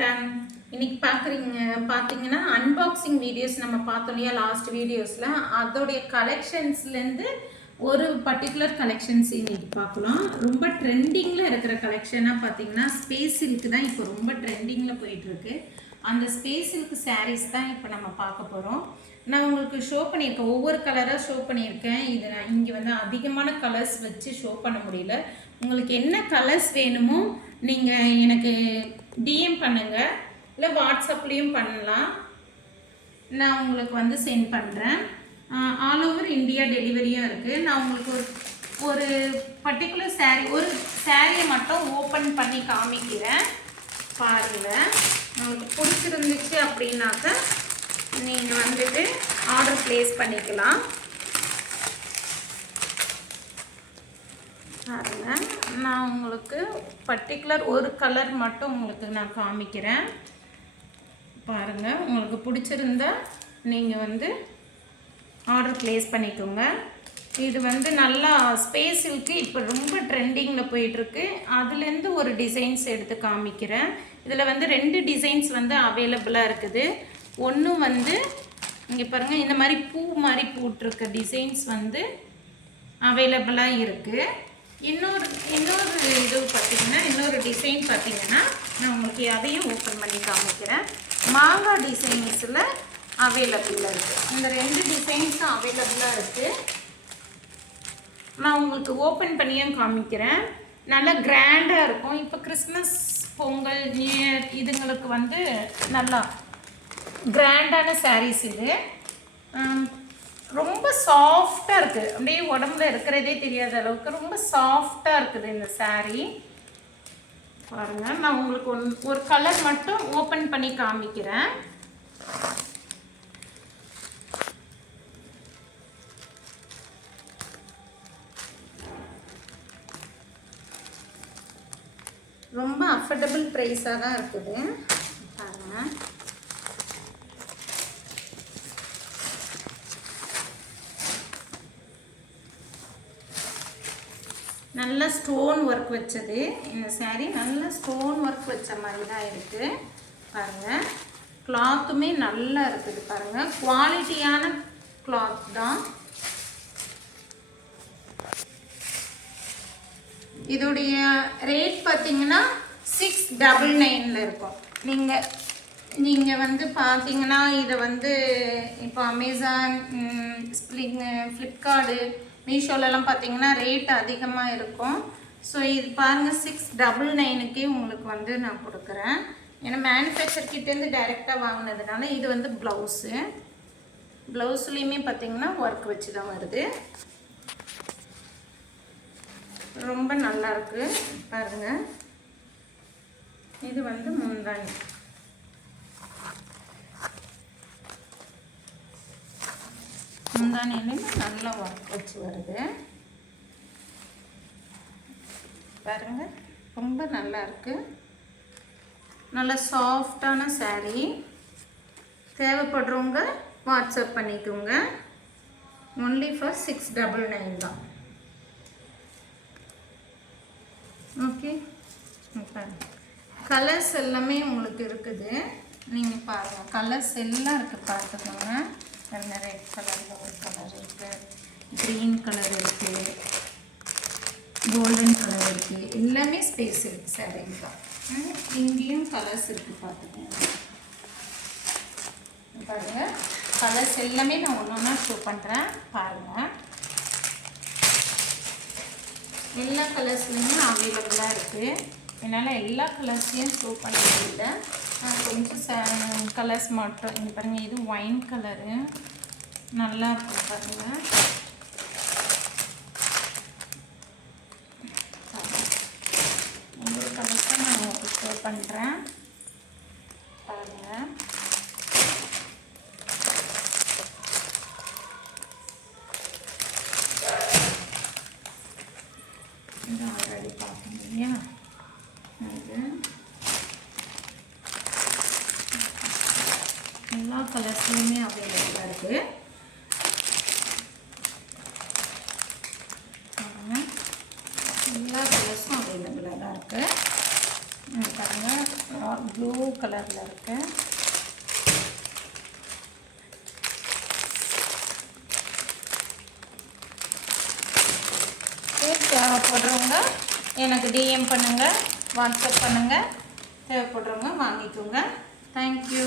வணக்கம். இன்னைக்கு பார்த்தீங்கன்னா அன்பாக்சிங் வீடியோஸ் நம்ம பார்த்தோம் இல்லையா லாஸ்ட் வீடியோஸில், அதோடைய கலெக்ஷன்ஸ்லேருந்து ஒரு பர்டிகுலர் கலெக்ஷன்ஸ் இன்னைக்கு பார்க்கலாம். ரொம்ப ட்ரெண்டிங்கில் இருக்கிற கலெக்ஷனாக பார்த்தீங்கன்னா ஸ்பேஸ் சில்க் தான் இப்போ ரொம்ப ட்ரெண்டிங்கில் போயிட்டுருக்கு. அந்த ஸ்பேஸ் சில்க் சாரீஸ் தான் இப்போ நம்ம பார்க்க போகிறோம். நான் உங்களுக்கு ஷோ பண்ணியிருக்கேன், ஒவ்வொரு கலராக ஷோ பண்ணியிருக்கேன். இது நான் இங்கே வந்து அதிகமான கலர்ஸ் வச்சு ஷோ பண்ண முடியல. உங்களுக்கு என்ன கலர்ஸ் வேணுமோ நீங்கள் எனக்கு டிஎம் பண்ணுங்கள், இல்லை வாட்ஸ்அப்லேயும் பண்ணலாம். நான் உங்களுக்கு வந்து சென்ட் பண்ணுறேன். ஆல் ஓவர் இந்தியா டெலிவரியும் இருக்குது. நான் உங்களுக்கு ஒரு பர்டிகுலர் ஒரு சாரியை மட்டும் ஓப்பன் பண்ணி காமிக்கிறேன் பாருங்கள். உங்களுக்கு பிடிச்சிருந்துச்சு அப்படின்னாக்க நீங்கள் வந்துட்டு ஆர்டர் ப்ளேஸ் பண்ணிக்கலாம். பாருங்கள், நான் உங்களுக்கு பர்டிகுலர் ஒரு கலர் மட்டும் உங்களுக்கு நான் காமிக்கிறேன் பாருங்கள். உங்களுக்கு பிடிச்சிருந்தா நீங்கள் வந்து ஆர்டர் ப்ளேஸ் பண்ணிக்கோங்க. இது வந்து நல்லா ஸ்பேஸ் சில்க்கு இப்போ ரொம்ப ட்ரெண்டிங்கில் போயிட்டுருக்கு. அதுலேருந்து ஒரு டிசைன்ஸ் எடுத்து காமிக்கிறேன். இதில் வந்து 2 டிசைன்ஸ் வந்து அவைலபிளாக இருக்குது. ஒன்று வந்து இங்கே பாருங்கள், இந்த மாதிரி பூ மாதிரி போட்டிருக்க டிசைன்ஸ் வந்து அவைலபிளாக இருக்குது. இன்னொரு இது பார்த்திங்கன்னா, இன்னொரு டிசைன் பார்த்திங்கன்னா நான் உங்களுக்கு அதையும் ஓப்பன் பண்ணி காமிக்கிறேன். மாங்காய் டிசைன்ஸில் அவைலபிளாக இருக்குது. இந்த 2 டிசைன்ஸும் அவைலபிளாக இருக்குது. நான் உங்களுக்கு ஓப்பன் பண்ணியும் காமிக்கிறேன். நல்லா கிராண்டாக இருக்கும். இப்போ கிறிஸ்மஸ், பொங்கல், நியூ இயர் இதுங்களுக்கு வந்து நல்லா கிராண்டான சாரீஸ் இது. ரொம்ப சாஃப்டாக இருக்குது, அப்படியே உடம்புல இருக்கிறதே தெரியாத அளவுக்கு ரொம்ப சாஃப்டாக இருக்குது இந்த சாரீ பாருங்கள். நான் உங்களுக்கு ஒரு கலர் மட்டும் ஓப்பன் பண்ணி காமிக்கிறேன். ரொம்ப அஃபோர்டபுள் ப்ரைஸாக தான் இருக்குது பாருங்கள். நல்ல ஸ்டோன் ஒர்க் வச்சது இந்த சாரீ. நல்ல ஸ்டோன் ஒர்க் வச்ச மாதிரி தான் இருக்குது பாருங்கள். கிளாத்துமே நல்லா இருக்குது பாருங்கள். குவாலிட்டியான கிளாத் தான். இதோடைய ரேட் பார்த்தீங்கன்னா 699 இருக்கும். நீங்கள் வந்து பார்த்தீங்கன்னா இதை வந்து இப்போ அமேசான், ஃப்ளிப்கார்டு, மீஷோலலாம் பார்த்தீங்கன்னா ரேட் அதிகமாக இருக்கும். ஸோ இது பாருங்கள், 699க்கே உங்களுக்கு வந்து நான் கொடுக்குறேன். ஏன்னா மேனுஃபேக்சர் கிட்டேருந்து டைரெக்டாக வாங்கினதுனால. இது வந்து ப்ளவுஸ்லேயுமே பார்த்தீங்கன்னா ஒர்க் வச்சு தான் வருது. ரொம்ப நல்லாயிருக்கு பாருங்கள். இது வந்து முந்தானி. முந்தானிலையும் நல்லா ஒர்க் வச்சு வருது பாருங்கள். ரொம்ப நல்லா இருக்குது. நல்ல சாஃப்டான சாரீ. தேவைப்படுறவங்க வாட்ஸ்அப் பண்ணிக்கோங்க. ஒன்லி ஃபார் 699 தான். ஓகே, கலர்ஸ் எல்லாமே உங்களுக்கு இருக்குது. நீங்கள் பாருங்கள், கலர்ஸ் எல்லாம் இருக்குது பார்த்துக்கோங்க. ரெட் கலரில் ஒரு கலர் இருக்குது, க்ரீன் கலர் இருக்குது, கோல்டன் கலர் இருக்குது. எல்லாமே ஸ்பேஸ் இருக்குது சாரி தான். இங்கேயும் கலர்ஸ் இருக்குது பார்த்துக்கோங்க. பாருங்கள், கலர்ஸ் எல்லாமே நான் ஒன்று ஒன்றா ஷோ பண்ணுறேன் பாருங்கள். எல்லா கலர்ஸ்லையுமே அவைலபிளாக இருக்குது. என்னால் எல்லா கலர்ஸையும் ஷோ பண்ண முடியல. கொஞ்சம் கலர்ஸ் மட்டும். இங்கே பாருங்கள், இது ஒயின் கலரு நல்லா இருக்கும் பாருங்கள். ஒவ்வொரு கலர்ஸும் நான் உங்களுக்கு ஷோ பண்ணுறேன் பாருங்கள். இது ஆல்ரெடி பார்க்கணும் இல்லையா? இது எல்லா கலர்ஸ்லையுமே அவைலபிளாக இருக்குது. எல்லா கலர்ஸும் அவைலபிளாக தான் இருக்குது. பாருங்கள், ப்ளூ கலரில் இருக்கு. தேவைப்படுறவங்க எனக்கு டிஎம் பண்ணுங்கள், வாட்ஸ்அப் பண்ணுங்கள். தேவைப்படுறவங்க வாங்கிக்கோங்க. தேங்க்யூ.